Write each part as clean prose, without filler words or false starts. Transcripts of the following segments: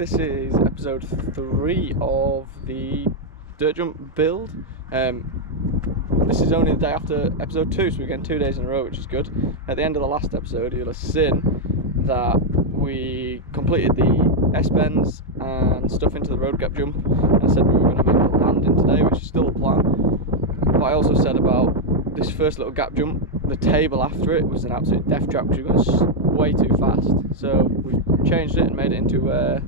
This is episode 3 of the dirt jump build. This is only the day after episode 2, so we're getting 2 days in a row, which is good. At the end of the last episode, you'll have seen that we completed the S-bends and stuff into the road gap jump. And I said we were going to make the landing today, which is still the plan. But I also said about this first little gap jump, the table after it was an absolute death trap because you're going way too fast. So we've changed it and made it into a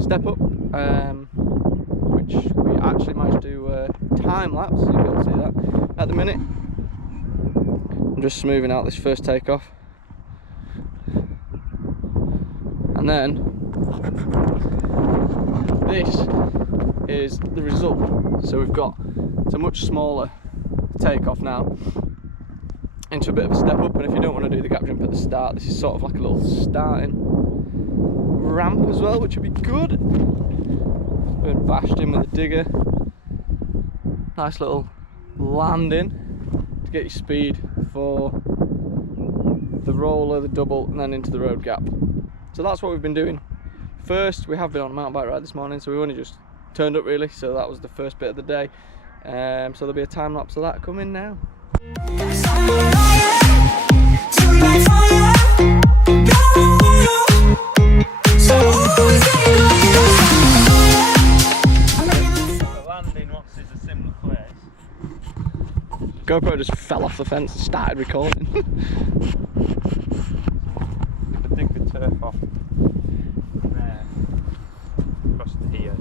step up, which we actually managed to time lapse, so you'll be able to see that. At the minute, I'm just smoothing out this first takeoff. And then this is the result. So we've got a much smaller takeoff now into a bit of a step up, and if you don't want to do the gap jump at the start, this is sort of like a little starting ramp as well, which would be good. Been bashed in with a digger. Nice little landing to get your speed for the roller, the double, and then into the road gap. So that's what we've been doing. First, we have been on a mountain bike ride this morning, so we only just turned up really, so that was the first bit of the day. So there'll be a time lapse of that coming now. GoPro just fell off the fence and started recording. Dig the turf off there, across to here.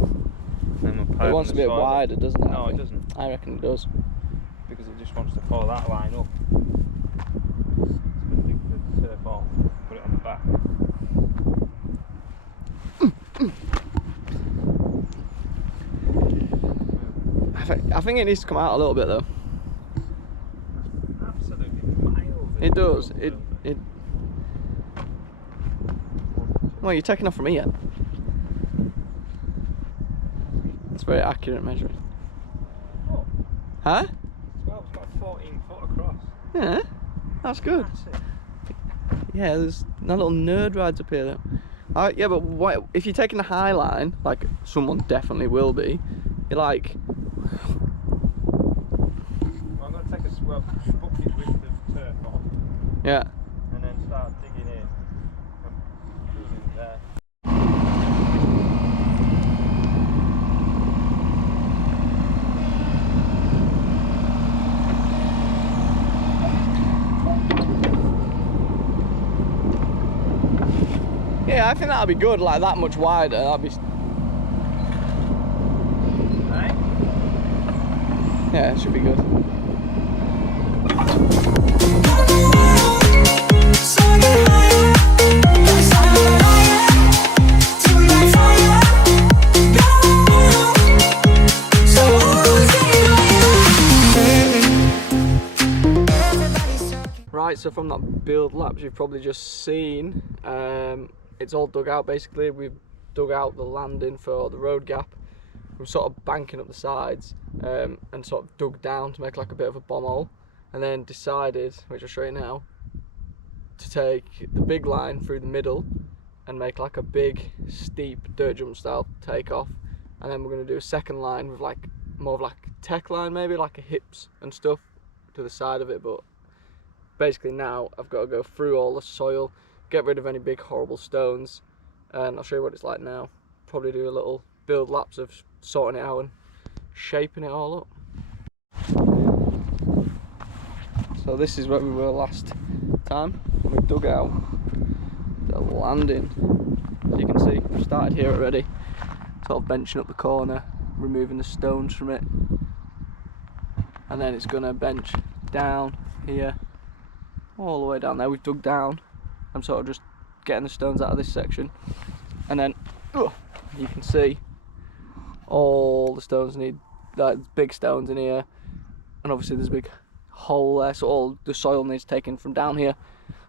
Then we'll it wants to be a bit wider, doesn't it? No, it doesn't. I reckon it does. Because it just wants to follow that line up. So we'll dig the turf off, put it on the back. I think it needs to come out a little bit though. Absolutely miles. It does. It. Well, you're taking off from here. That's very accurate measuring. Oh. Huh? Well, it's got 14 foot across. Yeah, that's good. Massive. Yeah, there's no little nerd rides up here though. Yeah, but what, if you're taking the high line, like someone definitely will be, you're like... Well, I'm going to take a bucket with the turf off. Yeah. And then start digging in. And putting it there. Yeah, I think that'll be good, like that much wider, that'll be... Right? Yeah, it should be good. Right, so from that build lapse you've probably just seen, it's all dug out basically. We've dug out the landing for the road gap. We're sort of banking up the sides and sort of dug down to make like a bit of a bomb hole, and then decided, which I'll show you now, to take the big line through the middle and make like a big steep dirt jump style takeoff, and then we're going to do a second line with like more of like a tech line, maybe like a hips and stuff to the side of it. But basically now I've got to go through all the soil, get rid of any big horrible stones, and I'll show you what it's like now. Probably do a little build lapse of sorting it out and shaping it all up. So this is where we were last time, and we dug out the landing. As you can see, we've started here already, sort of benching up the corner, removing the stones from it, and then it's going to bench down here, all the way down there. We've dug down. I'm sort of just getting the stones out of this section, and then you can see all the stones need, like big stones in here, and obviously there's a big hole there, so all the soil needs taken from down here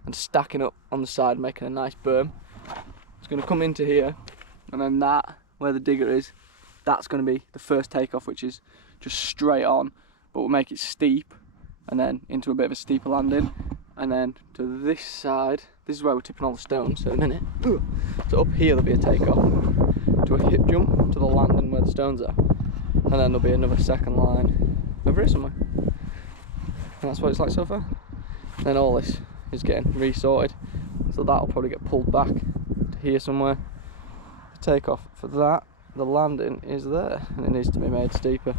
and stacking up on the side, making a nice berm. It's going to come into here, and then that, where the digger is, that's going to be the first takeoff, which is just straight on, but we'll make it steep, and then into a bit of a steeper landing. And then to this side, this is where we're tipping all the stones, so in a minute. So up here there'll be a takeoff. to a hip jump to the landing where the stones are, and then there'll be another second line over here somewhere. And that's what it's like so far. And then all this is getting resorted, so that'll probably get pulled back to here somewhere. The takeoff for that, the landing is there, and it needs to be made steeper.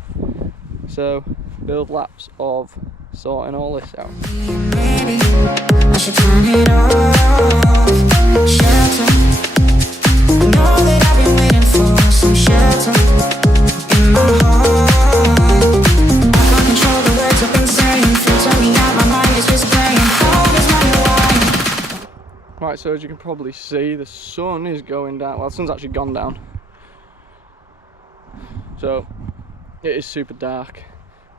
So build laps of sorting all this out. Maybe I should turn it off. Shelter. Know that I've been waiting for some shelter in my heart. I can't control the words I've been saying. Filter me out, my mind is just playing. Home is my wine. Right, so as you can probably see, the sun is going down. Well, the sun's actually gone down. So it is super dark,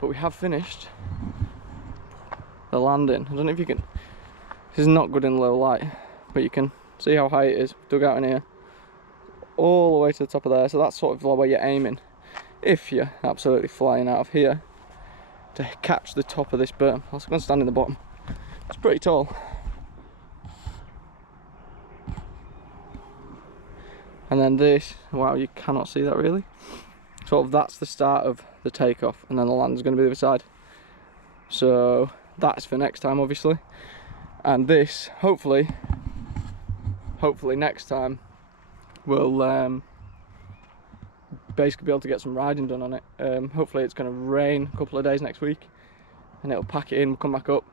but we have finished the landing. I don't know if you can, this is not good in low light, but you can see how high it is. Dug out in here, all the way to the top of there, so that's sort of the way you're aiming if you're absolutely flying out of here to catch the top of this berm. I'm also going to stand in the bottom. It's pretty tall. And then this, wow, you cannot see that really. Sort of that's the start of the takeoff, and then the land's going to be the other side. So that's for next time, obviously. And this, hopefully next time we'll basically be able to get some riding done on it. Hopefully it's going to rain a couple of days next week, and it'll pack it in, we'll come back up,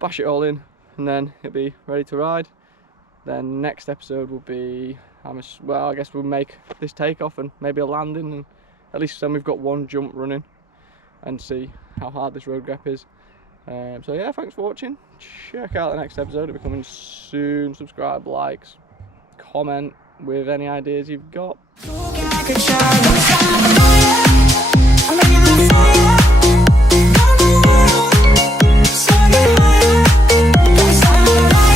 bash it all in, and then it'll be ready to ride. Then next episode will be, well, I guess we'll make this takeoff and maybe a landing, and at least then we've got one jump running and see how hard this road gap is. So yeah, thanks for watching. Check out the next episode, it'll be coming soon. Subscribe, likes, comment with any ideas you've got. Looking like a child, I'm bringing the fire.